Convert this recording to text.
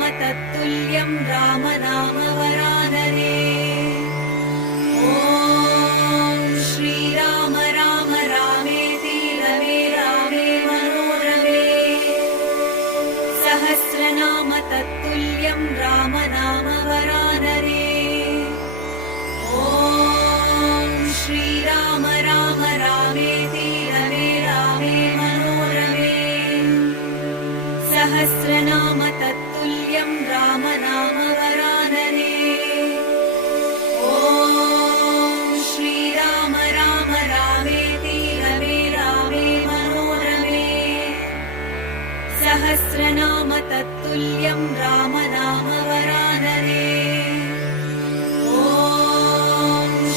सहस्रनाम तत्तुल्यं राम नाम वरानने। ॐ श्रीराम राम रामेति रमे रामे मनोरमे। सहस्रनाम तत्तुल्यं राम नाम वरानने। ॐ श्रीराम राम रामेति रमे रामे मनोरमे। सहस्रनाम तत्तुल्यं राम नाम वरानने। ॐ श्रीराम राम रामेति रमे रामे मनोरमे। सहस्रनाम तत्तुल्यं राम